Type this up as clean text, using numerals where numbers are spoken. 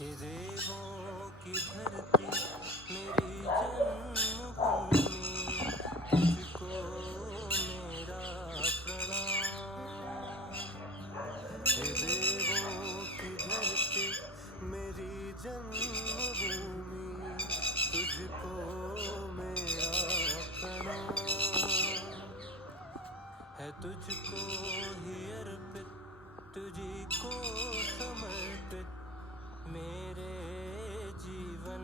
हे देवों की धरती मेरी जन्मभूमि, तुझको मेरा प्रणाम। हे देवों की धरती मेरी जन्मभूमि, तुझको मेरा प्रणाम। है तुझको ही अर्पित, तुझी को समर्पित मेरे जीवन